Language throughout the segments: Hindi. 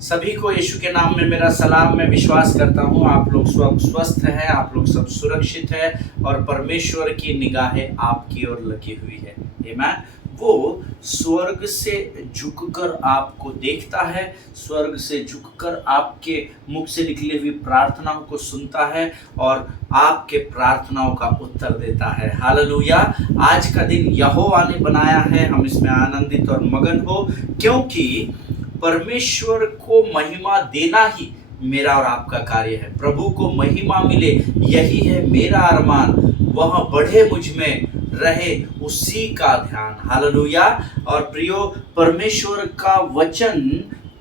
सभी को यीशु के नाम में मेरा सलाम। मैं विश्वास करता हूँ आप लोग सब स्वस्थ हैं, आप लोग सब सुरक्षित हैं और परमेश्वर की निगाहें आपकी ओर लगी हुई है। आमीन। वो स्वर्ग से झुककर आपको देखता है, स्वर्ग से झुककर आपके मुख से निकली हुई प्रार्थनाओं को सुनता है और आपके प्रार्थनाओं का उत्तर देता है। हालेलुया। आज का दिन यहोवा ने बनाया है, हम इसमें आनंदित और मगन हो, क्योंकि परमेश्वर को महिमा देना ही मेरा और आपका कार्य है। प्रभु को महिमा मिले, यही है मेरा अरमान, वह बढ़े मुझ में, रहे उसी का ध्यान। हालेलुया। और प्रियो, परमेश्वर का वचन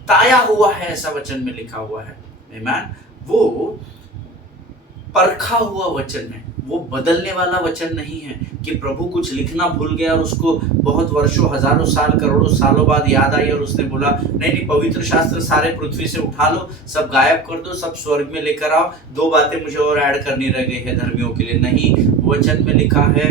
ताया हुआ है, ऐसा वचन में लिखा हुआ है। आमीन। वो परखा हुआ वचन है, वो बदलने वाला वचन नहीं है कि प्रभु कुछ लिखना भूल गया और उसको बहुत वर्षों, हजारों साल, करोड़ों सालों बाद याद आई और उसने बोला नहीं, पवित्र शास्त्र सारे पृथ्वी से उठा लो, सब गायब कर दो, सब स्वर्ग में लेकर आओ, 2 बातें मुझे और ऐड करनी रह गई है धर्मियों के लिए। नहीं, वचन में लिखा है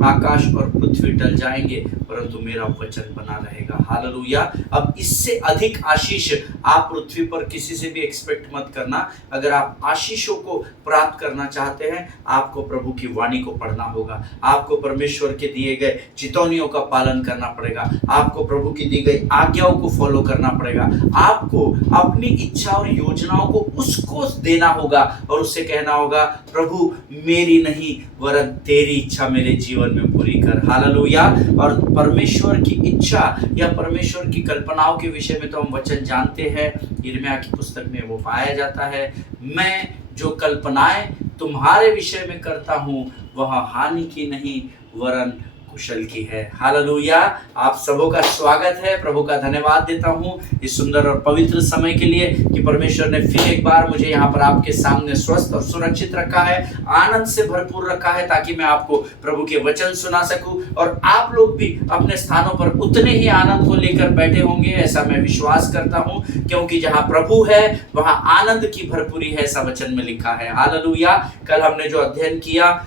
आकाश और पृथ्वी टल जाएंगे परंतु मेरा वचन बना रहेगा। हालेलुया। अब इससे अधिक आशीष आप पृथ्वी पर किसी से भी एक्सपेक्ट मत करना। अगर आप आशीषों को प्राप्त करना चाहते हैं, आपको प्रभु की वाणी को पढ़ना होगा, आपको परमेश्वर के दिए गए चेतावनियों का पालन करना पड़ेगा, आपको प्रभु की दी गई आज्ञाओं को फॉलो करना पड़ेगा, आपको अपनी इच्छा और योजनाओं को उसको देना होगा और उससे कहना होगा प्रभु मेरी नहीं वरन तेरी इच्छा मेरे जीवन में पूरी कर। हालेलुया। और परमेश्वर की इच्छा या परमेश्वर की कल्पनाओं के विषय में तो हम वचन जानते हैं, यिर्मयाह की पुस्तक में वो पाया जाता है, मैं जो कल्पनाएं तुम्हारे विषय में करता हूं वह हानि की नहीं वरन कुशल की है। हालेलुया। आप सबों का स्वागत है, प्रभु का धन्यवाद देता हूं इस सुंदर और पवित्र समय के लिए कि परमेश्वर ने फिर एक बार मुझे यहाँ पर आपके सामने स्वस्थ और सुरक्षित रखा है, आनंद से भरपूर रखा है, ताकि मैं आपको प्रभु के वचन सुना सकूं और आप लोग भी अपने स्थानों पर उतने ही आनंद को लेकर बैठे होंगे, ऐसा मैं विश्वास करता हूं, क्योंकि जहां प्रभु है वहां आनंद की भरपूरी है, ऐसा वचन में लिखा है। हालेलुया। कल हमने जो अध्ययन किया,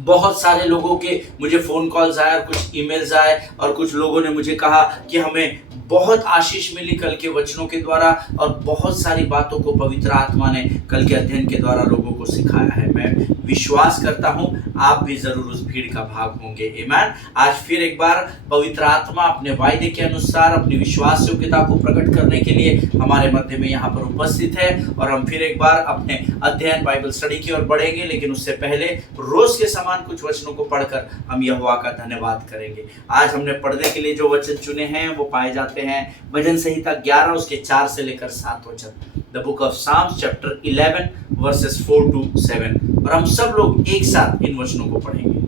बहुत सारे लोगों के मुझे फोन कॉल्स आए और कुछ ईमेल्स आए और कुछ लोगों ने मुझे कहा कि हमें बहुत आशीष मिली कल के वचनों के द्वारा और बहुत सारी बातों को पवित्र आत्मा ने कल के अध्ययन के द्वारा लोगों को सिखाया है। मैं विश्वास करता हूं आप भी जरूर उस भीड़ का भाग होंगे। आमीन। आज फिर एक बार पवित्र आत्मा अपने वायदे के अनुसार अपनी विश्वास योग्यता को प्रकट करने के लिए हमारे मध्य में यहाँ पर उपस्थित है और हम फिर एक बार अपने अध्ययन बाइबल स्टडी की ओर बढ़ेंगे, लेकिन उससे पहले रोज के समान कुछ वचनों को पढ़कर हम यहोवा का धन्यवाद करेंगे। आज हमने पढ़ने के लिए जो वचन चुने हैं वो पाए जाते हैं भजन संहिता 11 उसके 4 से लेकर 7 वचन, the book of Psalms chapter 11 verses 4 to 7, और हम सब लोग एक साथ इन वचनों को पढ़ेंगे।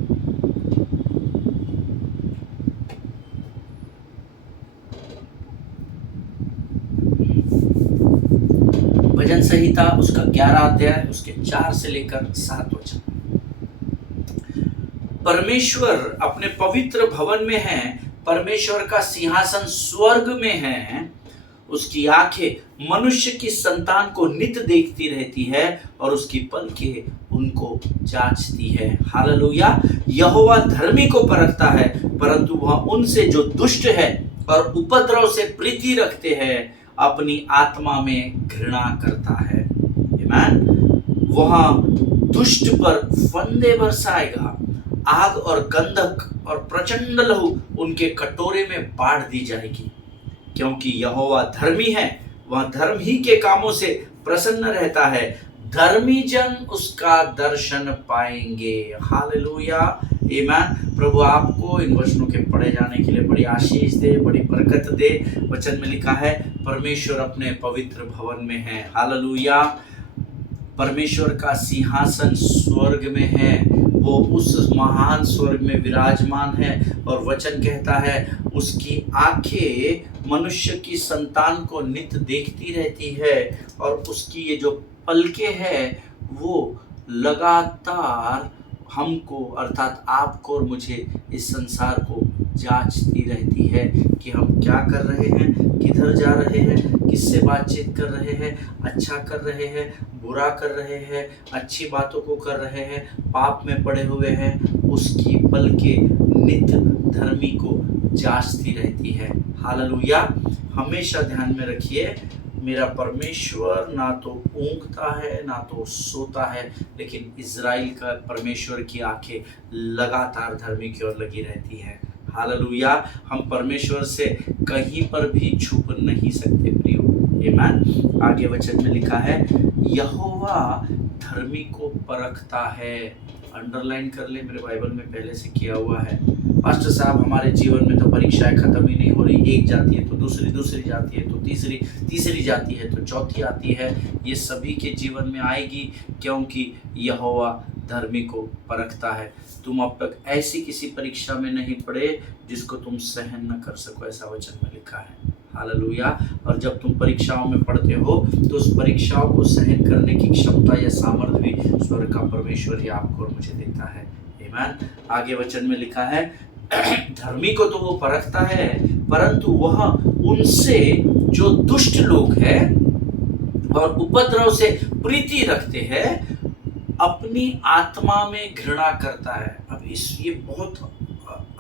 भजन संहिता उसका 11 अध्याय उसके 4 से लेकर 7 वचन। परमेश्वर अपने पवित्र भवन में है, परमेश्वर का सिंहासन स्वर्ग में है, उसकी आंखें मनुष्य की संतान को नित देखती रहती है और उसकी पलकें उनको जांचती है। हालेलुया। यहोवा धर्मी को परखता है परंतु वह उनसे जो दुष्ट है और उपद्रव से प्रीति रखते हैं अपनी आत्मा में घृणा करता है। आमीन। वह दुष्ट पर फंदे बरसाएगा, आग और गंधक और प्रचंड लहू उनके कटोरे में बाढ़ दी जाएगी। क्योंकि यहोवा धर्मी है, वह धर्म ही के कामों से प्रसन्न रहता है, धर्मी जन उसका दर्शन पाएंगे। हालेलुया। आमीन। प्रभु आपको इन वचनों के पढ़े जाने के लिए बड़ी आशीष दे, बड़ी बरकत दे। वचन में लिखा है परमेश्वर अपने पवित्र भवन में है। हालेलुया। परमेश्वर का सिंहासन स्वर्ग में है, वो उस महान स्वर्ग में विराजमान है और वचन कहता है उसकी आंखें मनुष्य की संतान को नित देखती रहती है और उसकी ये जो पलकें हैं वो लगातार हमको अर्थात आपको और मुझे इस संसार को जांचती रहती है कि हम क्या कर रहे हैं, किधर जा रहे हैं, किससे बातचीत कर रहे हैं, अच्छा कर रहे हैं, बुरा कर रहे हैं, अच्छी बातों को कर रहे हैं, पाप में पड़े हुए हैं। उसकी पलकें नित धर्मी को जांचती रहती है। हालेलुया। हमेशा ध्यान में रखिए, मेरा परमेश्वर ना तो ऊँघता है ना तो सोता है, लेकिन इज़राइल का परमेश्वर की आंखें लगातार धर्मी की ओर लगी रहती है। हालेलुया। हम परमेश्वर से कहीं पर भी छुप नहीं सकते प्रियो। आमीन। आगे वचन में लिखा है, यहोवा धर्मी को परखता है। अंडरलाइन कर ले, मेरे बाइबल में पहले से किया हुआ है। पास्टर साहब, हमारे जीवन में तो परीक्षाएं खत्म ही नहीं हो रही, एक जाती है तो दूसरी, दूसरी जाती है तो तीसरी, तीसरी जाती है तो चौथी आती है। ये सभी के जीवन में आएगी, क्योंकि यहोवा धर्मी को परखता है। तुम अब तक ऐसी किसी परीक्षा में नहीं पड़े जिसको तुम सहन न कर सको, ऐसा वचन में लिखा है। हालेलुया। और जब तुम परीक्षाओं में पढ़ते हो तो उस परीक्षाओं को सहन करने की क्षमता या सामर्थ्य भी स्वर्ग का परमेश्वर ही आपको और मुझे देता है। आमीन। आगे वचन में लिखा है, धर्मी को तो वो परखता है, परंतु वह उनसे जो दुष्ट लोग हैं और उपद्रव से प्रीति रखते हैं अपनी आत्मा में घृणा करता है। अब ये बहुत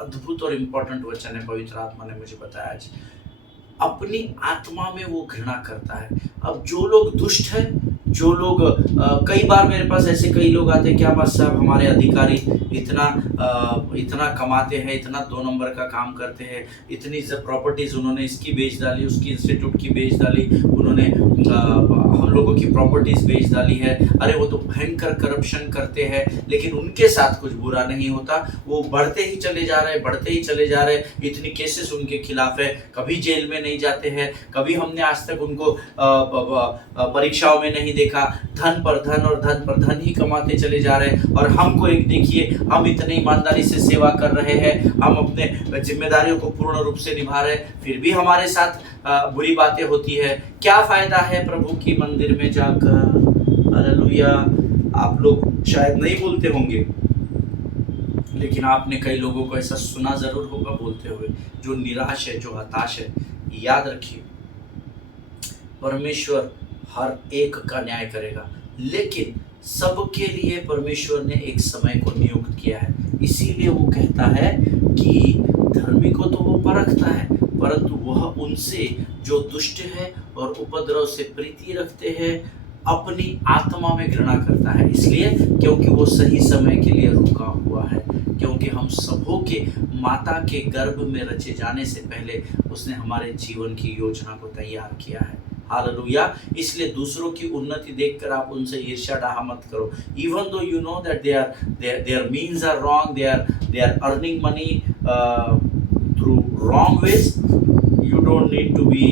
अद्भुत और इम्पोर्टेंट वचन है, पवित्र आत्मा ने मुझे बताया आज। अपनी आत्मा में वो घृणा करता है। अब जो लोग दुष्ट हैं, जो लोग कई बार मेरे पास ऐसे कई लोग आते हैं, क्या बात साहब, हमारे अधिकारी इतना कमाते हैं, इतना 2 नंबर का काम करते हैं, इतनी प्रॉपर्टीज उन्होंने इसकी बेच डाली, उसकी इंस्टीट्यूट की बेच डाली, उन्होंने हम लोगों की प्रॉपर्टीज बेच डाली है। अरे वो तो भयंकर करप्शन करते हैं, लेकिन उनके साथ कुछ बुरा नहीं होता, वो बढ़ते ही चले जा रहे, बढ़ते ही चले जा रहे। इतनी केसेस उनके खिलाफ है, कभी जेल में नहीं जाते हैं, कभी हमने आज तक उनको परीक्षाओं में नहीं देखा। धन पर धन और धन पर धन ही कमाते चले जा रहे हैं। और हमको एक देखिए, हम इतनी ईमानदारी से सेवा कर रहे हैं, हम अपने जिम्मेदारियों को पूर्ण रूप से निभा रहे हैं, फिर भी हमारे साथ बुरी बातें होती है। क्या फायदा है प्रभु की मंदिर में जाकर। हालेलुया। आप लोग शायद नहीं बोलते होंगे, लेकिन आपने कई लोगों को ऐसा सुना जरूर होगा बोलते हुए, जो निराश है, जो हताश है। याद रखिए, परमेश्वर हर एक का न्याय करेगा, लेकिन सबके लिए परमेश्वर ने एक समय को नियुक्त किया है। इसीलिए वो कहता है कि धर्मी को तो वो परखता है, परंतु वह उनसे जो दुष्ट है और उपद्रव से प्रीति रखते हैं अपनी आत्मा में घृणा करता है। इसलिए क्योंकि वो सही समय के लिए रुका हुआ है, क्योंकि हम सबों के माता के गर्भ में रचे जाने से पहले उसने हमारे जीवन की योजना को तैयार किया है। हालेलुया। इसलिए दूसरों की उन्नति देखकर आप उनसे ईर्ष्या डाहा मत करो। Even though you know that their means are wrong, they are earning money through wrong ways, you don't need to be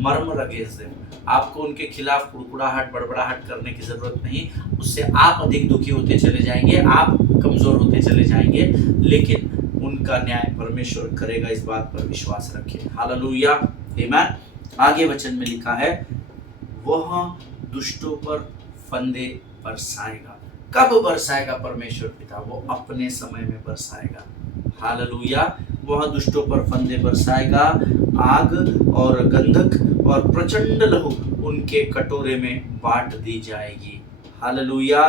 murmur against them। आपको उनके खिलाफ कुड़कुड़ाहट बड़बड़ाहट करने की जरूरत नहीं, उससे आप अधिक दुखी होते चले जाएंगे, आप कमजोर होते चले जाएंगे, लेकिन उनका न्याय परमेश्वर करेगा, इस बात पर विश्वास रखिए। हालेलुया। आमीन। आगे वचन में लिखा है, वह दुष्टों पर फंदे बरसाएगा। कब बरसाएगा परमेश्वर पिता? वो अपने समय में बरसाएगा। हालेलुया। वह दुष्टों पर फंदे बरसाएगा, आग और गंधक और प्रचंड लहू उनके कटोरे में बांट दी जाएगी। हालेलुया।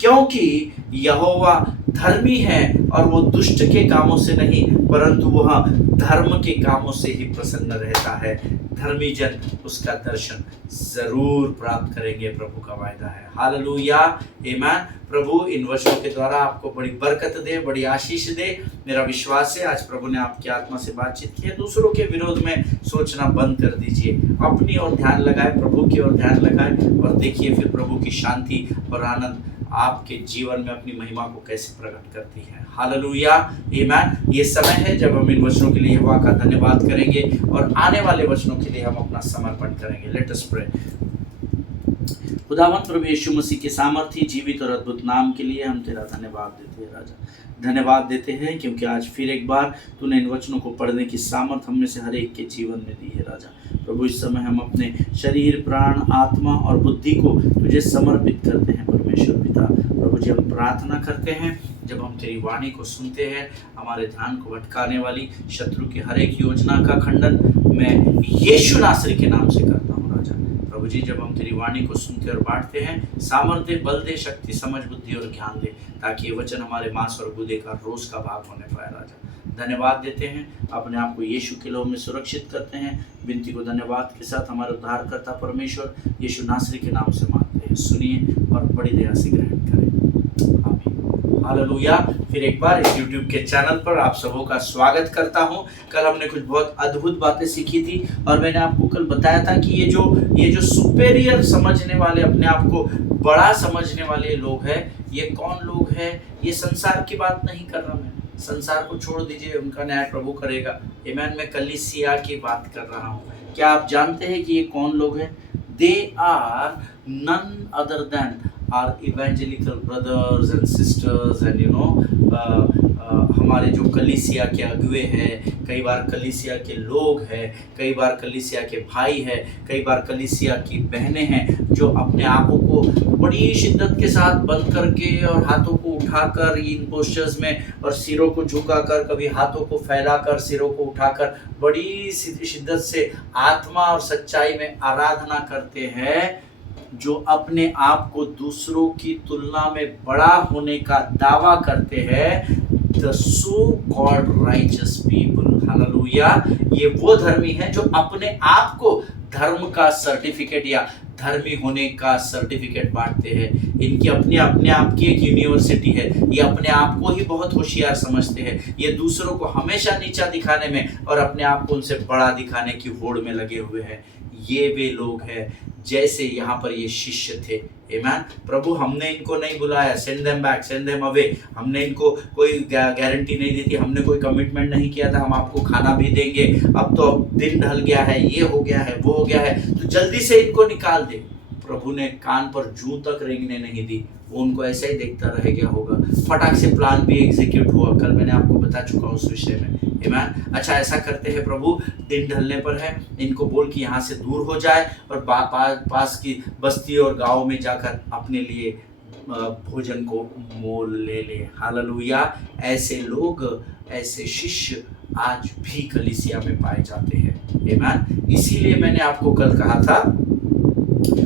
क्योंकि यहोवा धर्मी है और वो दुष्ट के कामों से नहीं, परंतु वह धर्म के कामों से ही प्रसन्न रहता है। धर्मी जन उसका दर्शन जरूर प्राप्त करेंगे, प्रभु का वायदा है। हालेलुया। आमीन। प्रभु इन वचनों के द्वारा आपको बड़ी बरकत दे, बड़ी आशीष दे। मेरा विश्वास है आज प्रभु ने आपकी आत्मा से बातचीत की है। दूसरों के विरोध में सोचना बंद कर दीजिए, अपनी ओर ध्यान लगाए, प्रभु की ओर ध्यान लगाए, और देखिए फिर प्रभु की शांति और आनंद आपके जीवन में अपनी महिमा को कैसे प्रकट करती है। हालेलुया। आमीन। ये समय है जब हम इन वचनों के लिए यहोवा का धन्यवाद करेंगे और आने वाले वचनों के लिए हम अपना समर्पण करेंगे। Let us pray. खुदावंद प्रभु यीशु मसीह के सामर्थी जीवित और अद्भुत नाम के लिए हम तेरा धन्यवाद देते हैं राजा। धन्यवाद देते हैं क्योंकि आज फिर एक बार तूने इन वचनों को पढ़ने की सामर्थ हम में से हर एक के जीवन में दी है राजा। प्रभु इस समय हम अपने शरीर, प्राण, आत्मा और बुद्धि को तुझे समर्पित करते हैं परमेश्वर पिता। प्रभु जी, हम प्रार्थना करते हैं जब हम तेरी वाणी को सुनते हैं, हमारे ध्यान को भटकाने वाली शत्रु की हर एक योजना का खंडन मैं यीशु नासरी के नाम से करता हूँ राजा। प्रभु जी, जब हम तेरी वाणी को सुनते और बांटते हैं, सामर्थ्य, बल दे, शक्ति, समझ, बुद्धि और ज्ञान दे, ताकि ये वचन हमारे मांस और गुदे का रोज का भाग होने पाए राजा। धन्यवाद देते हैं, अपने आप को यीशु के लहू में सुरक्षित करते हैं। विनती को धन्यवाद के साथ हमारे उद्धारकर्ता परमेश्वर यीशु नासरी के नाम से मांगते हैं, सुनिए और बड़ी दया से ग्रहण करें, आमीन। हालेलुया। फिर एक बार इस YouTube के चैनल पर आप सबों का स्वागत करता हूं। कल हमने कुछ बहुत अद्भुत बातें सीखी थी और मैंने आपको कल बताया था कि ये जो सुपेरियर समझने वाले, अपने आप को बड़ा समझने वाले लोग हैं, ये कौन लोग हैं? ये संसार की बात नहीं कर रहा मैं, संसार को छोड़ दीजिए, उनका न्याय प्रभु करेगा। आमीन। मैं कलीसिया की बात कर रहा हूँ। क्या आप जानते हैं कि ये कौन लोग हैं? They are none other than our evangelical brothers and sisters and हमारे जो कलीसिया के अगुए हैं, कई बार कलीसिया के लोग हैं, कई बार कलीसिया के भाई हैं, कई बार कलीसिया की बहनें हैं, जो अपने आपों को बड़ी शिद्दत के साथ बंद करके और हाथों को उठाकर इन पोस्चर्स में और सिरों को झुकाकर, कभी हाथों को फैलाकर सिरों को उठाकर बड़ी शिद्दत से आत्मा और सच्चाई में आराधना करते हैं, जो अपने आप को दूसरों की तुलना में बड़ा होने का दावा करते हैं। The so-called righteous people, hallelujah. ये वो धर्मी हैं जो अपने आप को धर्म का सर्टिफिकेट या धर्मी होने का सर्टिफिकेट बांटते हैं। इनकी अपने आप की एक यूनिवर्सिटी है। ये अपने आप को ही बहुत होशियार समझते हैं। ये दूसरों को हमेशा नीचा दिखाने में और अपने आप को उनसे बड़ा दिखाने की होड़ में लगे हुए हैं। ये वे लोग हैं जैसे यहाँ पर ये शिष्य थे। आमीन। प्रभु हमने इनको नहीं बुलाया, send them back, send them away. हमने इनको कोई गारंटी नहीं दी थी, हमने कोई कमिटमेंट नहीं किया था हम आपको खाना भी देंगे, अब तो दिन ढल गया है, ये हो गया है, वो हो गया है, तो जल्दी से इनको निकाल दे। प्रभु ने कान पर जूं तक रेंगने नहीं दी, वो उनको ऐसा ही देखता रह गया होगा। फटाक से प्लान भी एग्जीक्यूट हुआ, कल मैंने आपको बता चुका उस विषय में। आमीन। अच्छा, ऐसा करते हैं प्रभु, दिन ढलने पर है, इनको बोल कि यहाँ से दूर हो जाए और पास की बस्ती और गांव में जाकर अपने लिए भोजन को मोल ले ले। हालेलुया। ऐसे लोग, ऐसे शिष्य आज भी कलीसिया में पाए जाते हैं। आमीन। इसीलिए मैंने आपको कल कहा था,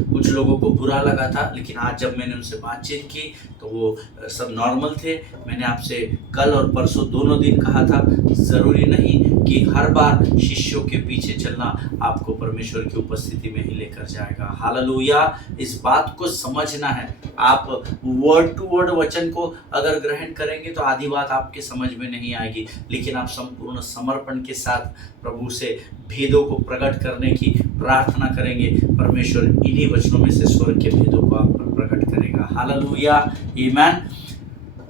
कुछ लोगों को बुरा लगा था, लेकिन आज जब मैंने उनसे बातचीत की तो वो सब नॉर्मल थे। मैंने आपसे कल और परसों दोनों दिन कहा था, ज़रूरी नहीं कि हर बार शिष्यों के पीछे चलना आपको परमेश्वर की उपस्थिति में ही लेकर जाएगा। हालेलुया। इस बात को समझना है। आप वर्ड टू वर्ड वचन को अगर ग्रहण करेंगे तो आधी बात आपके समझ में नहीं आएगी, लेकिन आप संपूर्ण समर्पण के साथ प्रभु से भेदों को प्रकट करने की प्रार्थना करेंगे, परमेश्वर इन्हीं वचनों में से स्वर्ग के भेदों को आप पर प्रकट करेगा। हालेलुया। आमीन।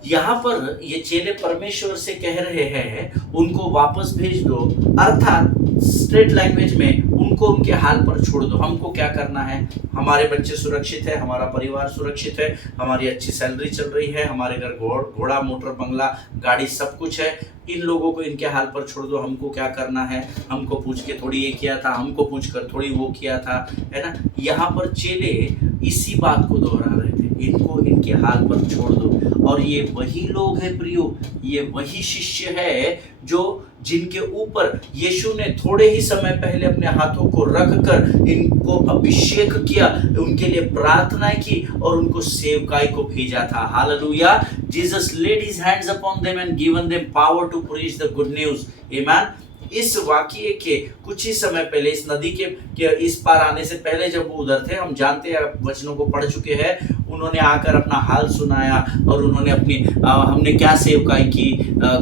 यहाँ पर ये चेले परमेश्वर से कह रहे हैं उनको वापस भेज दो, अर्थात स्ट्रेट लैंग्वेज में उनको उनके हाल पर छोड़ दो। हमको क्या करना है? हमारे बच्चे सुरक्षित है, हमारा परिवार सुरक्षित है, हमारी अच्छी सैलरी चल रही है, हमारे घर घोड़ा मोटर बंगला गाड़ी सब कुछ है। इन लोगों को इनके हाल पर छोड़ दो। हमको क्या करना है? हमको पूछ के थोड़ी ये किया था, हमको पूछ कर थोड़ी वो किया था, है ना। यहाँ पर चेले इसी बात को दोहरा रहे थे, इनको इनके हाल पर छोड़ दो। और ये वही लोग हैं प्रियो, ये वही शिष्य है जो जिनके ऊपर यीशु ने थोड़े ही समय पहले अपने हाथों को रखकर इनको अभिषेक किया, उनके लिए प्रार्थनाएं की और उनको सेवकाई को भेजा था। Hallelujah. Jesus laid his hands upon them and given them power to preach the good news. Amen. इस वाक्य के कुछ ही समय पहले, इस नदी के इस पार आने से पहले जब वो उधर थे, हम जानते हैं, वचनों को पढ़ चुके हैं, उन्होंने आकर अपना हाल सुनाया और उन्होंने अपनी हमने क्या सेवकाई की,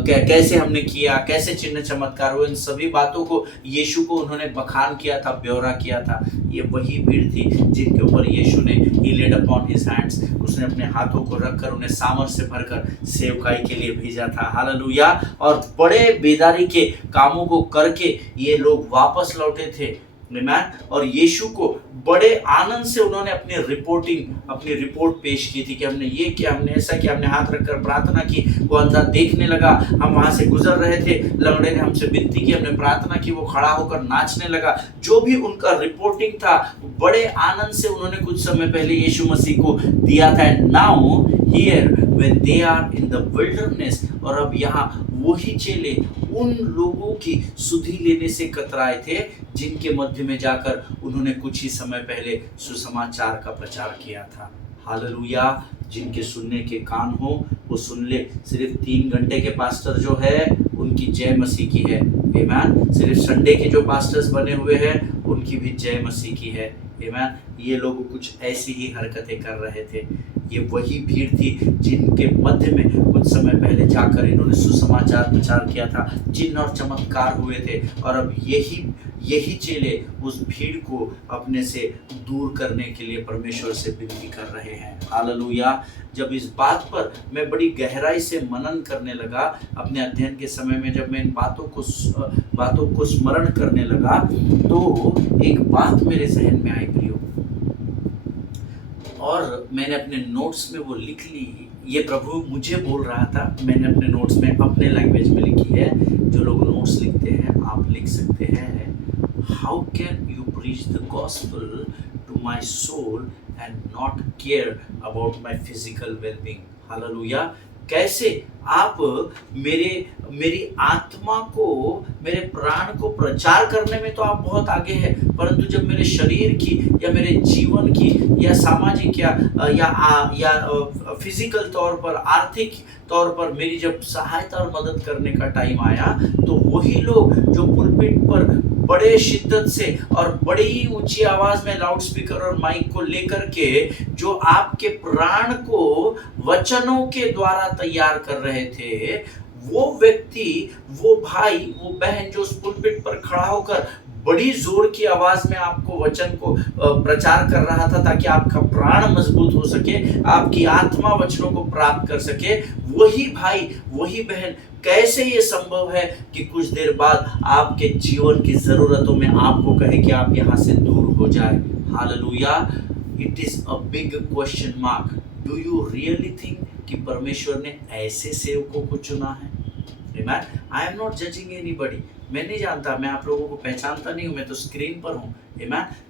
कैसे हमने किया, कैसे चिन्ह चमत्कार हुए, इन सभी बातों को यीशु को उन्होंने बखान किया था, ब्यौरा किया था। ये वही भीड़ थी जिनके ऊपर यीशु ने ही लेड अपॉन हिज हैंड्स, उसने अपने हाथों को रखकर उन्हें सामर्थ से भरकर सेवकाई के लिए भेजा था। हालेलुया। और बड़े बेदारी के कामों को करके ये लोग वापस लौटे थे। और यीशु को बड़े आनंद से उन्होंने अपनी रिपोर्ट पेश की थी कि हमने ये किया, हमने ऐसा किया, हमने हाथ रखकर प्रार्थना की, वो अंधा देखने लगा, हम वहां से गुजर रहे थे, लंगड़े ने हमसे विनती की, हमने प्रार्थना की, वो खड़ा होकर नाचने लगा। जो भी उनका रिपोर्टिंग था, बड़े आनंद से उन्होंने कुछ समय पहले यीशु मसीह को दिया था। And now here when they are in the wilderness, और अब यहाँ वही चेले उन लोगों की सुधि लेने से कतराए थे जिनके मध्य में जाकर उन्होंने कुछ ही समय पहले सुसमाचार का प्रचार किया था। हालेलुया। जिनके सुनने के कान हो वो सुन ले। सिर्फ 3 घंटे के पास्टर जो है उनकी जय मसीह की है। आमीन। सिर्फ संडे के जो पास्टर्स बने हुए हैं उनकी भी जय मसीह की है। आमीन। ये लोग कुछ ऐसी ही हरकतें कर रहे थे। ये वही भीड़ थी जिनके मध्य में कुछ समय पहले जाकर इन्होंने सुसमाचार प्रचार किया था, चिन्ह और चमत्कार हुए थे। और अब यही चेले उस भीड़ को अपने से दूर करने के लिए परमेश्वर से विनती कर रहे हैं। हालेलुया। जब इस बात पर मैं बड़ी गहराई से मनन करने लगा अपने अध्ययन के समय में, जब मैं इन बातों को स्मरण करने लगा, तो एक बात मेरे जहन में आई प्रियो, और मैंने अपने नोट्स में वो लिख ली। ये प्रभु मुझे बोल रहा था, मैंने अपने नोट्स में अपने लैंग्वेज में लिखी है। जो लोग नोट्स लिखते हैं आप लिख सकते हैं। How can you preach the gospel to my soul and not care about my physical wellbeing. Hallelujah. कैसे आप मेरी आत्मा को, मेरे प्राण को प्रचार करने में तो आप बहुत आगे हैं, परंतु जब मेरे शरीर की या मेरे जीवन की या सामाजिक या फिजिकल तौर पर, आर्थिक तौर पर मेरी जब सहायता और मदद करने का टाइम आया, तो वही लोग जो पुलपिट पर बड़े शिद्दत से और बड़ी ऊंची आवाज में लाउड स्पीकर और माइक को लेकर के जो आपके प्राण को वचनों के द्वारा तैयार कर रहे थे, वो व्यक्ति, वो भाई, वो बहन जो उस पुलपिट पर खड़ा होकर बड़ी जोर की आवाज में आपको वचन को प्रचार कर रहा था ताकि आपका प्राण मजबूत हो सके, आपकी आत्मा वचनों को प्राप्त कर सके, वही भाई, वही बहन, कैसे ये संभव है कि कुछ देर बाद आपके जीवन की जरूरतों में आपको कहे कि आप यहाँ से दूर हो जाए। Hallelujah. It is a big question mark. Do you really think कि परमेश्वर ने ऐसे सेवकों को चुना है? I am not judging anybody. मैं नहीं जानता, मैं आप लोगों को पहचानता नहीं हूँ, मैं तो स्क्रीन पर हूँ।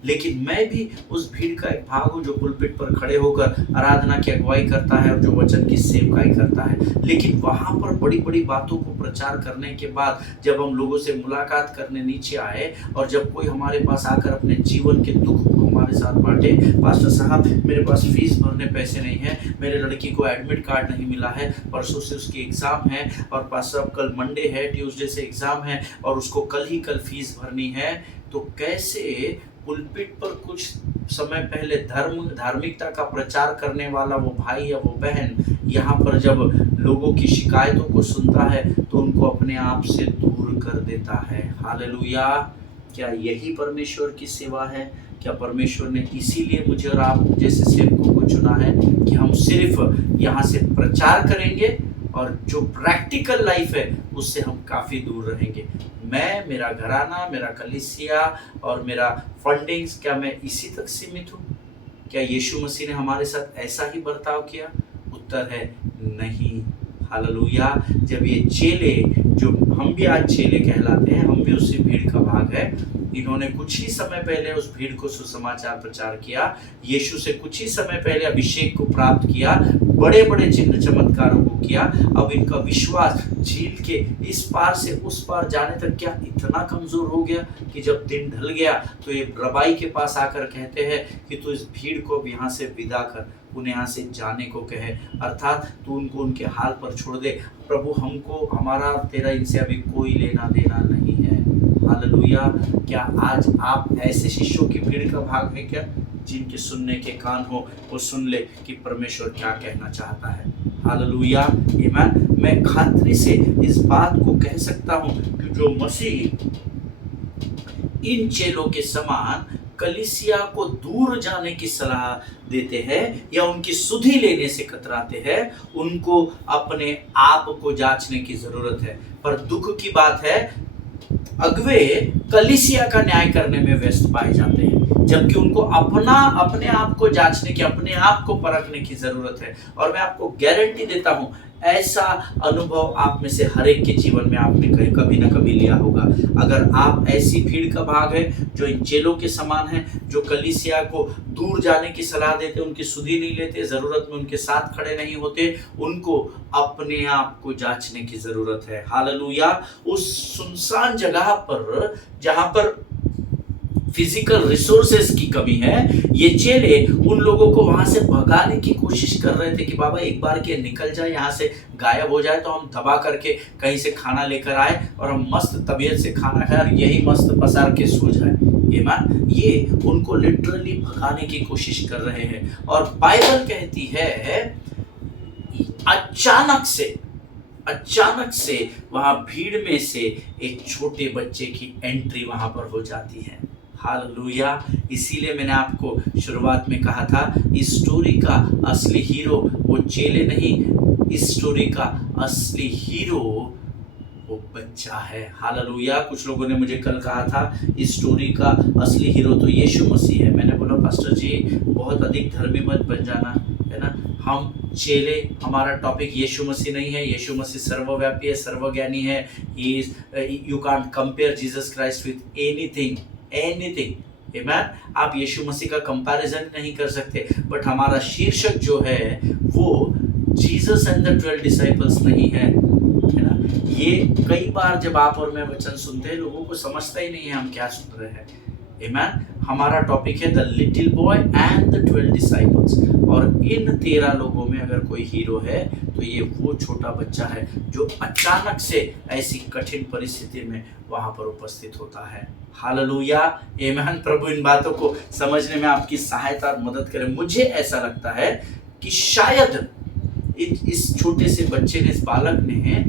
लेकिन मैं भी उस भीड़ का एक भाग हूँ जो पुलपिट पर खड़े होकर आराधना की अगुवाई करता है और जो वचन की सेवकाई करता है। लेकिन वहाँ पर बड़ी बड़ी बातों को प्रचार करने के बाद जब हम लोगों से मुलाकात करने नीचे आए और जब कोई हमारे पास आकर अपने जीवन के दुख को हमारे साथ बांटे, पास्टर साहब मेरे पास फीस भरने पैसे नहीं है, मेरे लड़की को एडमिट कार्ड नहीं मिला है, परसों से उसकी एग्ज़ाम है, और पास्टर साहब कल मंडे है, ट्यूसडे से एग्ज़ाम है और उसको कल फीस भरनी है। तो कैसे पुलपिट पर कुछ समय पहले धार्मिकता का प्रचार करने वाला वो भाई या वो बहन यहाँ पर जब लोगों की शिकायतों को सुनता है तो उनको अपने आप से दूर कर देता है। हालेलुया। क्या यही परमेश्वर की सेवा है? क्या परमेश्वर ने इसीलिए मुझे और आप जैसे सेवकों को चुना है कि हम सिर्फ यहाँ से प्रचार करेंगे और जो प्रैक्टिकल लाइफ है उससे हम काफ़ी दूर रहेंगे? मैं, मेरा घराना, मेरा कलीसिया और मेरा फंडिंग्स, क्या मैं इसी तक सीमित हूँ? क्या यीशु मसीह ने हमारे साथ ऐसा ही बर्ताव किया? उत्तर है नहीं। हालेलुया। जब ये चेले, जो हम भी आज चेले कहलाते हैं, हम भी उसी भीड़ का भाग है, इन्होंने कुछ ही समय पहले उस भीड़ को सुसमाचार प्रचार किया, यीशु से कुछ ही समय पहले अभिषेक को प्राप्त किया, बड़े बड़े चिन्ह चमत्कारों को किया। अब इनका विश्वास झील के इस पार से उस पार जाने तक क्या इतना कमजोर हो गया कि जब दिन ढल गया तो ये रबाई के पास आकर कहते हैं कि तू इस भीड़ को अब यहाँ से विदा कर, उन्हें यहाँ से जाने को कहे, अर्थात तू उनको उनके हाल पर छोड़ दे। प्रभु, हमको, हमारा तेरा इनसे अभी कोई लेना देना नहीं है। हालेलुया। क्या आज आप ऐसे शिष्यों की भीड़ का भाग है क्या, जिनके सुनने के कान हो वो सुन ले कि परमेश्वर क्या कहना चाहता है? हालेलुया। आमीन। मैं खातरी से इस बात को कह सकता हूँ कि जो मसीह इन चेलों के समान कलीसिया को दूर जाने की सलाह देते हैं या उनकी सुधि लेने से कतराते हैं, उनको अपने आप को जांचने की जरूरत है। पर दुख की बात है, अगुवे कलीसिया का न्याय करने में व्यस्त पाए जाते हैं, जबकि उनको अपने आप को जांचने की, अपने आप को परखने की जरूरत है। और मैं आपको गारंटी देता हूं, ऐसा अनुभव आप में से हर एक के जीवन में आपने कभी ना कभी लिया होगा। अगर आप ऐसी भीड़ का भाग है जो इन चेलों के समान है, जो कलीसिया को दूर जाने की सलाह देते, उनकी सुधि नहीं लेते, जरूरत में उनके साथ खड़े नहीं होते, उनको अपने आप को जांचने की जरूरत है। हालेलुया। उस सुनसान जगह पर जहां पर फिजिकल रिसोर्सेस की कमी है। ये चेले उन लोगों को वहां से भगाने की कोशिश कर रहे थे कि बाबा एक बार के निकल जाए, यहाँ से गायब हो जाए तो हम दबा करके कहीं से खाना लेकर आए और हम मस्त तबीयत से खाना खाए और यही मस्त पसार के सो जाए। ये उनको लिटरली भगाने की कोशिश कर रहे हैं। और बाइबल कहती है अचानक से वहां भीड़ में से एक छोटे बच्चे की एंट्री वहां पर हो जाती है। हालेलुया। इसीलिए मैंने आपको शुरुआत में कहा था, इस स्टोरी का असली हीरो वो चेले नहीं, इस स्टोरी का असली हीरो वो बच्चा है। हालेलुया। कुछ लोगों ने मुझे कल कहा था इस स्टोरी का असली हीरो तो यीशु मसीह है। मैंने बोला पास्टर जी बहुत अधिक धर्मी मत बन जाना, है ना। हम चेले, हमारा टॉपिक यीशु मसीह नहीं है। यीशु मसीह सर्वव्यापी है, सर्वज्ञानी है। You can't compare Jesus Christ with anything. Amen. आप यीशु मसीह का कंपैरिजन नहीं कर सकते। बट हमारा शीर्षक जो है वो जीसस एंड द 12 डिसाइपल्स नहीं है ना। ये कई बार जब आप और मैं वचन सुनते हैं लोगों को समझता ही नहीं है हम क्या सुन रहे हैं। आमेन। हमारा टॉपिक है the little boy and the 12 disciples. और इन 13 लोगों में अगर कोई हीरो है तो ये वो छोटा बच्चा है जो अचानक से ऐसी कठिन परिस्थिति में वहां पर उपस्थित होता है। हालेलुया। आमेन। प्रभु इन बातों को समझने में आपकी सहायता और मदद करे। मुझे ऐसा लगता है कि शायद इस छोटे से बच्चे ने, इस बालक ने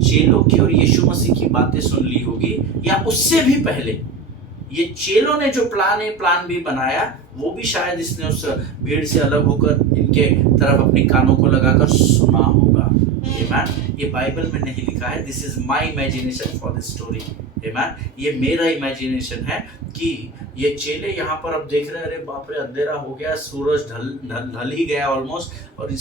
चेलों की और यीशु मसीह की बातें सुन ली होगी, या उससे भी पहले ये चेलों ने जो प्लान भी बनाया वो भी शायद इसने उस भीड़ से अलग होकर इनके तरफ अपने कानों को लगाकर सुना होगा। आमेन। ये बाइबल में नहीं लिखा है। This is my imagination for this story. Amen. ये मेरा इमेजिनेशन है कि ये चेले यहाँ पर अब देख रहे हैं, अरे बाप रे अंधेरा हो गया, सूरज ढल ही गया ऑलमोस्ट, और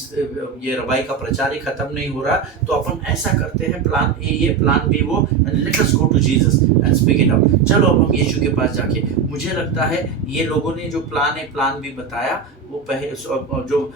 ये रबाई का प्रचार ही खत्म नहीं हो रहा। तो अपन ऐसा करते हैं, प्लान ए ये प्लान बी वो, let us go to Jesus and speak it out. चलो अब हम यीशु के पास जाके, मुझे लगता है ये लोगों ने जो प्लान बी बताया वो पहले जो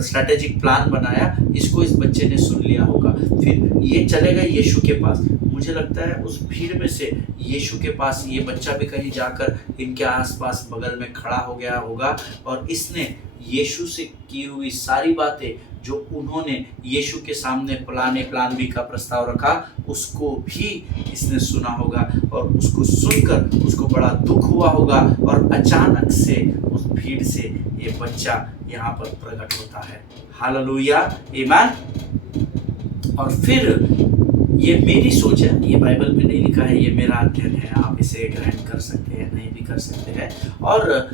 स्ट्रैटेजिक प्लान बनाया, इसको इस बच्चे ने सुन लिया होगा। फिर ये चले गए यीशु के पास। मुझे लगता है उस भीड़ में से यीशु के पास ये बच्चा भी कहीं जाकर इनके आसपास बगल में खड़ा हो गया होगा, और इसने यीशु से की हुई सारी बातें जो उन्होंने यीशु के सामने प्लान बी का प्रस्ताव रखा, उसको भी इसने सुना होगा, और उसको सुनकर उसको बड़ा दुख हुआ होगा, और अचानक से उस भीड़ से ये बच्चा यहाँ पर प्रकट होता है। हालेलुया। आमेन। और फिर ये मेरी सोच है, ये बाइबल में नहीं लिखा है, ये मेरा अध्ययन है। आप इसे ग्रहण कर सकते हैं, नहीं भी कर सकते हैं। और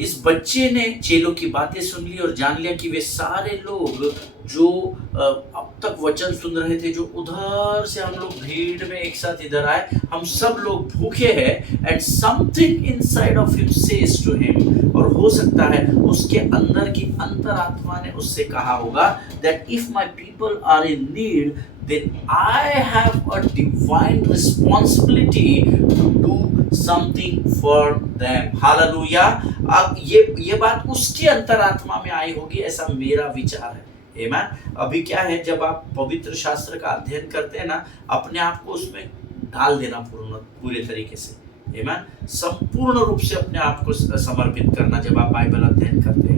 इस बच्चे ने चेलों की बातें सुन ली और जान लिया कि वे सारे लोग जो अब तक वचन सुन रहे थे, जो उधर से हम लोग भीड़ में एक साथ इधर आए, हम सब लोग भूखे हैं। And something inside of him says to him, और हो सकता है उसके अंदर की अंतरात्मा ने उससे कहा होगा that if my people are in need then I have a divine responsibility to do something for them. Hallelujah. अब ये बात उसके अंतरात्मा में आई होगी, ऐसा मेरा विचार है। आमेन। अभी क्या है, जब आप पवित्र शास्त्र का अध्ययन करते हैं ना, अपने आप को उसमें डाल देना पूरे तरीके से। आमेन। संपूर्ण रूप से अपने आप को समर्पित करना जब आप बाइबल अध्ययन करते हैं।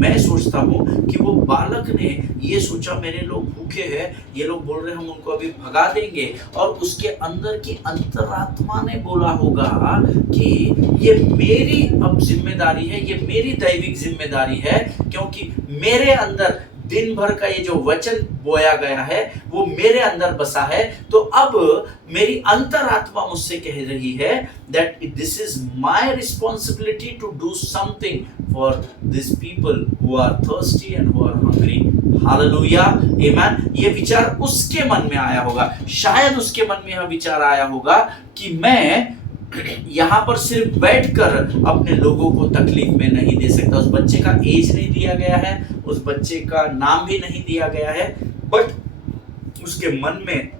मैं सोचता हूँ कि वो बालक ने ये सोचा मेरे लोग भूखे हैं, ये लोग बोल रहे हैं हम उनको अभी भगा देंगे, और उसके अंदर की अंतरात्मा ने बोला होगा कि ये मेरी अब जिम्मेदारी है, ये मेरी दैविक जिम्मेदारी है, क्योंकि मेरे अंदर दिन भर का ये जो वचन बोया गया है वो मेरे अंदर बसा है। तो अब मेरी अंतरात्मा मुझसे कह रही है that this is my responsibility to do something for these people who are thirsty and who are hungry. Hallelujah. Amen. ये विचार उसके मन में आया होगा, शायद उसके मन में यह विचार आया होगा कि मैं यहाँ पर सिर्फ बैठकर अपने लोगों को तकलीफ में नहीं दे सकता। उस बच्चे का एज नहीं दिया गया है, उस बच्चे का नाम भी नहीं दिया गया है, बट उसके मन में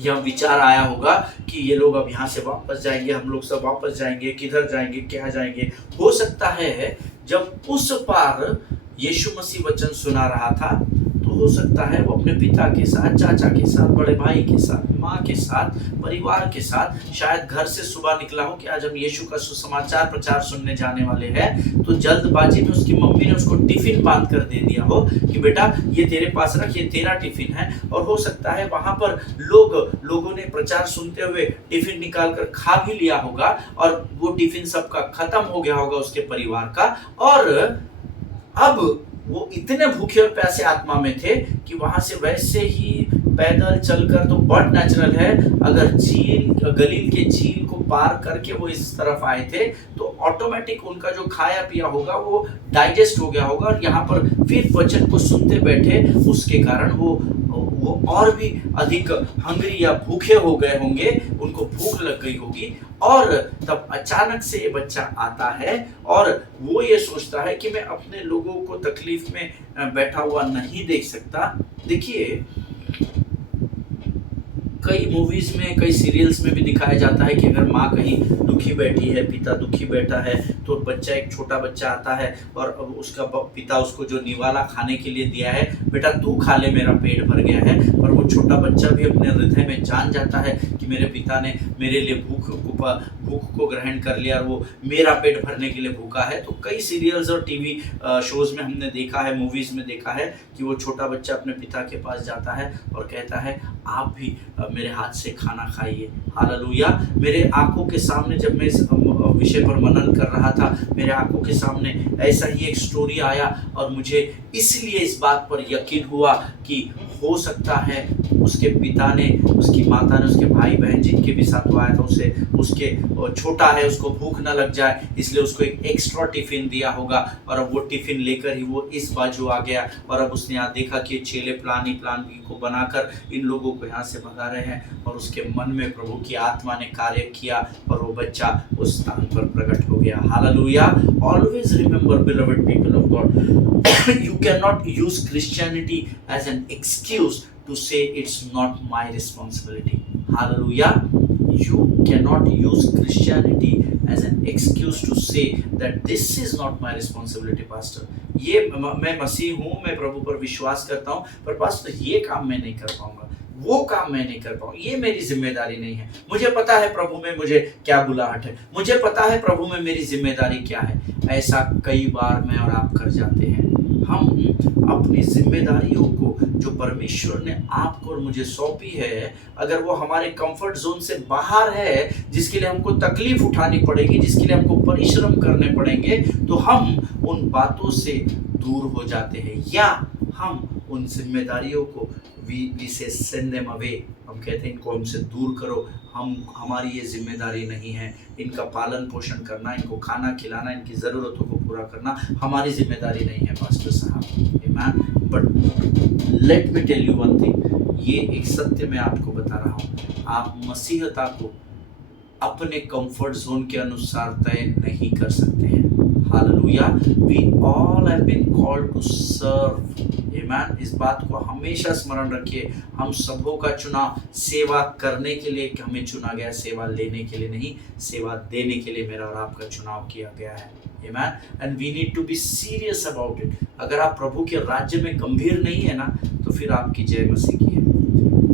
यह विचार आया होगा कि ये लोग अब यहाँ से वापस जाएंगे, हम लोग सब वापस जाएंगे, किधर जाएंगे, क्या जाएंगे। हो सकता है जब उस पार यीशु मसीह वचन सुना रहा था, तो हो सकता है वो अपने पिता के साथ, चाचा के साथ, बड़े भाई के साथ, माँ के साथ, परिवार के साथ, शायद घर से सुबह निकला हो कि आज हम यीशु का सुसमाचार प्रचार सुनने जाने वाले हैं, तो जल्दबाजी में उसकी मम्मी ने उसको टिफिन बांध कर दे दिया हो कि बेटा ये तेरे पास रख, ये तेरा टिफिन है। और हो सकता है वहां पर लोगों ने प्रचार सुनते हुए टिफिन निकाल कर खा भी लिया होगा और वो टिफिन सबका खत्म हो गया होगा उसके परिवार का, और अब वो इतने भूखे और प्यासे आत्मा में थे कि वहां से वैसे ही पैदल चलकर, तो बट नेचुरल है, अगर गलील के झील को पार करके वो इस तरफ आए थे तो ऑटोमेटिक उनका जो खाया पिया होगा वो डाइजेस्ट हो गया होगा, और यहाँ पर फिर वचन को सुनते बैठे उसके कारण वो और भी अधिक हंग्री या भूखे हो गए होंगे, उनको भूख लग गई होगी। और तब अचानक से ये बच्चा आता है और वो ये सोचता है कि मैं अपने लोगों को तकलीफ में बैठा हुआ नहीं देख सकता। देखिए, कई मूवीज में, कई सीरियल्स में भी दिखाया जाता है कि अगर माँ कहीं दुखी बैठी है, पिता दुखी बैठा है, तो बच्चा, एक छोटा बच्चा आता है और उसका पिता उसको जो निवाला खाने के लिए दिया है, बेटा तू खा ले, मेरा पेट भर गया है। और वो छोटा बच्चा भी अपने हृदय में जान जाता है कि मेरे पिता ने मेरे लिए भूख को ग्रहण कर लिया और वो मेरा पेट भरने के लिए भूखा है। तो कई सीरियल्स और टीवी शोज में हमने देखा है, मूवीज में देखा है कि वो छोटा बच्चा अपने पिता के पास जाता है और कहता है आप भी मेरे हाथ से खाना खाइए। हालेलुया। मेरे आंखों के सामने जब मैं इस विषय पर मनन कर रहा था, मेरे आंखों के सामने ऐसा ही एक स्टोरी आया और मुझे इसलिए इस बात पर यकीन हुआ कि हो सकता है उसके पिता ने, उसकी माता ने, उसके भाई बहन जिनके भी साथ वो आया था, उसे, उसके छोटा है, उसको भूख ना लग जाए इसलिए उसको एक एक्स्ट्रा टिफिन दिया होगा। और अब वो टिफिन लेकर ही वो इस बाजू आ गया और अब उसने यहाँ देखा कि चेले प्लान बी को बनाकर इन लोगों को यहाँ से भगा रहे हैं, और उसके मन में प्रभु की आत्मा ने कार्य किया और वो बच्चा उस स्थान पर प्रकट हो गया। Hallelujah. Always remember beloved people of God, you can not use Christianity as an excuse to say it's not my responsibility. Hallelujah. You cannot use Christianity as an excuse to say that this is not my responsibility, pastor. ये मैं मसीह हूँ, मैं प्रभु पर विश्वास करता हूँ, पर पास्टर ये काम मैं नहीं कर पाऊंगा, वो काम मैं नहीं कर पाऊँ, ये मेरी जिम्मेदारी नहीं है। मुझे पता है प्रभु में मुझे क्या बुलाहट है, मुझे पता है प्रभु में मेरी जिम्मेदारी क्या है। ऐसा कई बार मैं और आप कर जाते हैं। हम अपनी जिम्मेदारियों को जो परमेश्वर ने आपको और मुझे सौंपी है, अगर वो हमारे कंफर्ट जोन से बाहर है, जिसके लिए हमको तकलीफ उठानी पड़ेगी, जिसके लिए हमको परिश्रम करने पड़ेंगे, तो हम उन बातों से दूर हो जाते हैं, या हम उन जिम्मेदारियों को we say send them away, हम कहते हैं इनको हमसे दूर करो, हमारी ये जिम्मेदारी नहीं है, इनका पालन पोषण करना, इनको खाना खिलाना, इनकी ज़रूरतों को पूरा करना हमारी जिम्मेदारी नहीं है पास्टर साहब। Amen. But let me tell you one thing, ये एक सत्य मैं आपको बता रहा हूँ, आप मसीहता को अपने कंफर्ट जोन के अनुसार तय नहीं कर सकते हैं। Hallelujah. We all have been called to serve. Amen. इस बात को हमेशा स्मरण रखिए, हम सबों का चुनाव सेवा करने के लिए हमें चुना गया, सेवा लेने के लिए नहीं, सेवा देने के लिए मेरा और आपका चुनाव किया गया है। Amen. And we need to be serious about it. अगर आप प्रभु के राज्य में गंभीर नहीं है ना, तो फिर आपकी जय मसीह की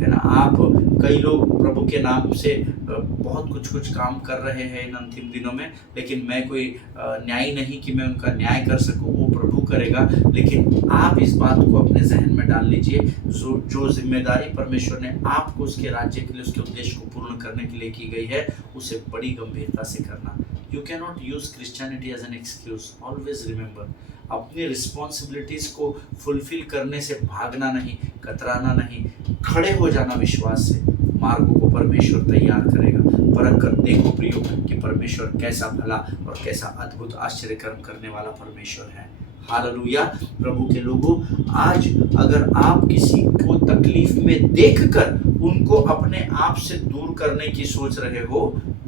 है ना। आप, कई लोग प्रभु के नाम से बहुत कुछ काम कर रहे हैं इन अंतिम दिनों में, लेकिन मैं कोई न्यायी नहीं कि मैं उनका न्याय कर सकूं, वो प्रभु करेगा। लेकिन आप इस बात को अपने जहन में डाल लीजिए, जो जिम्मेदारी परमेश्वर ने आपको उसके राज्य के लिए, उसके उद्देश्य को पूर्ण करने के लिए की गई है, उसे बड़ी गंभीरता से करना। You can not use Christianity as an excuse. Always remember, अपनी रिस्पॉन्सिबिलिटीज को फुलफिल करने से भागना नहीं, कतराना नहीं, खड़े हो जाना विश्वास से। मार्गों को परमेश्वर तैयार करेगा। परख कर देखो प्रियो कि परमेश्वर कैसा भला और कैसा अद्भुत आश्चर्य कर्म करने वाला परमेश्वर है। हालेलुया। प्रभु के लोगों, आज अगर आप किसी को तकलीफ में देखकर उनको अपने आप से दूर करने की सोच रहे हो,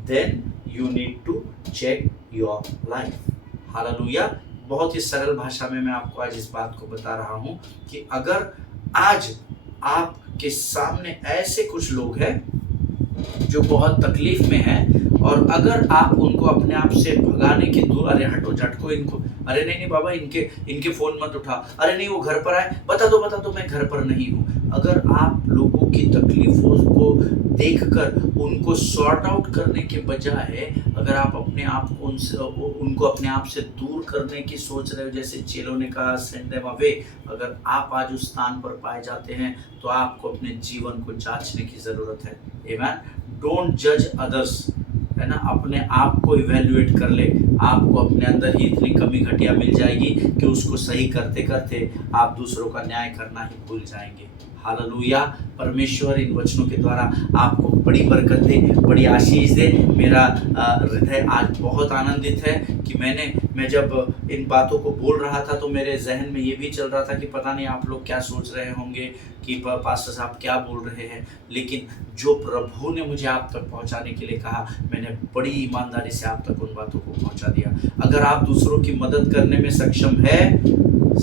then you need to check your life. Hallelujah. बहुत ही सरल भाषा में मैं आपको आज इस बात को बता रहा हूं कि अगर आज आपके सामने ऐसे कुछ लोग हैं जो बहुत तकलीफ में हैं और अगर आप उनको अपने आप से भगाने की दूर, अरे हटो झटको इनको, अरे नहीं नहीं बाबा इनके इनके फोन मत उठा, अरे नहीं वो घर पर आए, बता दो मैं घर पर नहीं हूँ। अगर आप लोगों की तकलीफों को देखकर उनको सॉर्ट आउट करने के बजाय अगर आप अपने आप को उनको अपने आप से दूर करने की सोच रहे हो, जैसे चेलों ने कहा सेंड देम अवे, अगर आप आज उस स्थान पर पाए जाते हैं तो आपको अपने जीवन को जांचने की जरूरत है। आमेन। डोंट जज अदर्स, है ना, अपने आप को इवेल्युएट कर ले। आपको अपने अंदर ही इतनी कमी घटिया मिल जाएगी कि उसको सही करते करते आप दूसरों का न्याय करना ही भूल जाएंगे। हालेलुया। परमेश्वर इन वचनों के द्वारा आपको बड़ी बरकत दे, बड़ी आशीष दे। मेरा हृदय आज बहुत आनंदित है कि मैं जब इन बातों को बोल रहा था तो मेरे जहन में ये भी चल रहा था कि पता नहीं आप लोग क्या सोच रहे होंगे कि पास्टर साहब क्या बोल रहे हैं, लेकिन जो प्रभु ने मुझे आप तक पहुंचाने के लिए कहा, मैंने बड़ी ईमानदारी से आप तक उन बातों को पहुंचा दिया। अगर आप दूसरों की मदद करने में सक्षम है,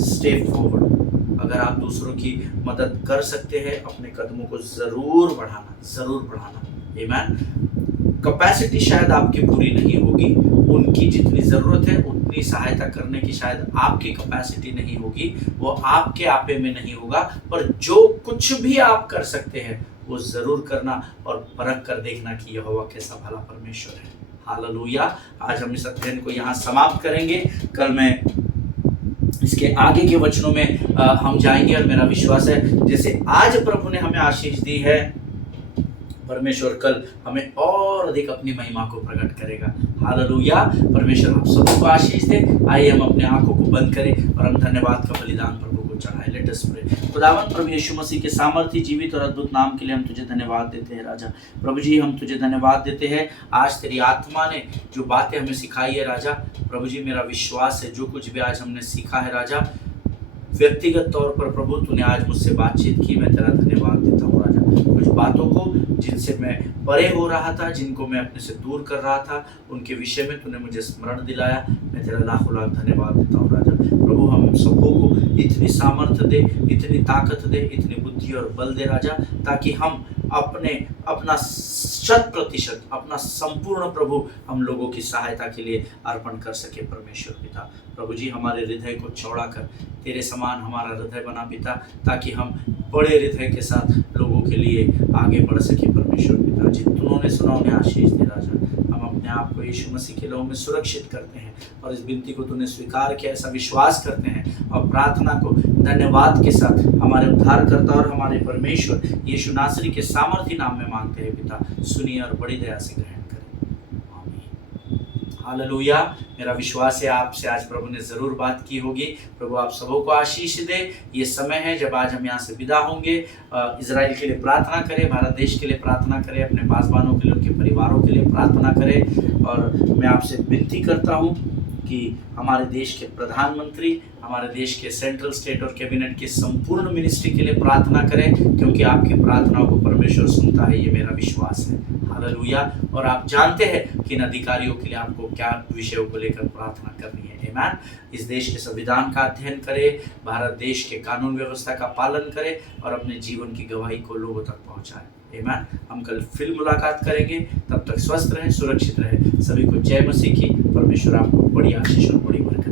स्टेप फॉरवर्ड। अगर आप दूसरों की मदद कर सकते हैं, अपने कदमों को जरूर बढ़ाना। आमीन। कैपेसिटी शायद आपकी पूरी नहीं होगी, उनकी जितनी जरूरत है उतनी सहायता करने की शायद आपकी कैपेसिटी नहीं होगी, वो आपके आपे में नहीं होगा, पर जो कुछ भी आप कर सकते हैं वो जरूर करना और परख कर देखना कि यहोवा कैसा भला परमेश्वर है। हालेलुया। आज हम इस अध्ययन को यहाँ समाप्त करेंगे। कल मैं इसके आगे के वचनों में हम जाएंगे और मेरा विश्वास है जैसे आज प्रभु ने हमें आशीष दी है, परमेश्वर कल हमें और अधिक अपनी महिमा को प्रकट करेगा। हालेलुया। परमेश्वर आप सबको आशीष दे। आइए हम अपने आंखों को बंद करें और हम धन्यवाद का बलिदान प्रभु को चढ़ाएं। Late us pray. खुदावंद प्रभु यीशु मसीह के सामर्थी जीवित और अद्भुत नाम के लिए हम तुझे धन्यवाद देते हैं राजा। प्रभु जी हम तुझे धन्यवाद देते हैं, आज तेरी आत्मा ने जो बातें हमें सिखाई है राजा। प्रभु जी मेरा विश्वास है जो कुछ भी आज हमने सीखा है राजा, व्यक्तिगत तौर पर प्रभु तूने आज मुझसे बातचीत की, मैं तेरा धन्यवाद देता हूँ राजा। कुछ बातों को जिनसे मैं परे हो रहा था, जिनको मैं अपने से दूर कर रहा था, उनके विषय में तूने मुझे स्मरण दिलाया, मैं तेरा लाखों लाख धन्यवाद देता हूँ राजा। प्रभु हम सबों को इतनी सामर्थ्य दे, इतनी ताकत दे, इतनी बुद्धि और बल दे राजा, ताकि हम अपना 100% अपना संपूर्ण प्रभु हम लोगों की सहायता के लिए अर्पण कर सके। परमेश्वर पिता प्रभु जी हमारे हृदय को चौड़ा कर तेरे समान हमारा हृदय बना पिता, ताकि हम बड़े हृदय के साथ लोगों के लिए आगे बढ़ सके। परमेश्वर पिता जी तूने सुना उन्हें आशीष दे राजा। हम अपने आप को यीशु मसीह के लहू में सुरक्षित करते हैं और इस विनती को तूने स्वीकार किया, ऐसा विश्वास करते हैं और प्रार्थना को धन्यवाद के साथ हमारे उद्धारकर्ता और हमारे परमेश्वर यीशु नासरी के सामर्थी नाम में मांगते हैं पिता। सुनिए और बड़ी दया से ग्रहण करें। आमीन। हालेलुया। मेरा विश्वास है आपसे आज प्रभु ने जरूर बात की होगी। प्रभु आप सबों को आशीष दे। ये समय है जब आज हम यहाँ से विदा होंगे। इजराइल के लिए प्रार्थना करें, भारत देश के लिए प्रार्थना करें, अपने पासवानों के लिए, उनके परिवारों के लिए प्रार्थना करें। और मैं आपसे विनती करता हूँ कि हमारे देश के प्रधानमंत्री, हमारे देश के सेंट्रल, स्टेट और कैबिनेट की संपूर्ण मिनिस्ट्री के लिए प्रार्थना करें, क्योंकि आपकी प्रार्थनाओं को परमेश्वर सुनता है, ये मेरा विश्वास है। हालेलुया। और आप जानते हैं कि इन अधिकारियों के लिए आपको क्या विषयों को लेकर प्रार्थना करनी है। आमीन। इस देश के संविधान का अध्ययन करें, भारत देश के कानून व्यवस्था का पालन करें और अपने जीवन की गवाही को लोगों तक पहुंचाएं। आमीन। हम कल फिर मुलाकात करेंगे, तब तक स्वस्थ रहें, सुरक्षित रहें। सभी को जय मसीह की। परमेश्वर आपको बड़ी आशीष और बड़ी बरकत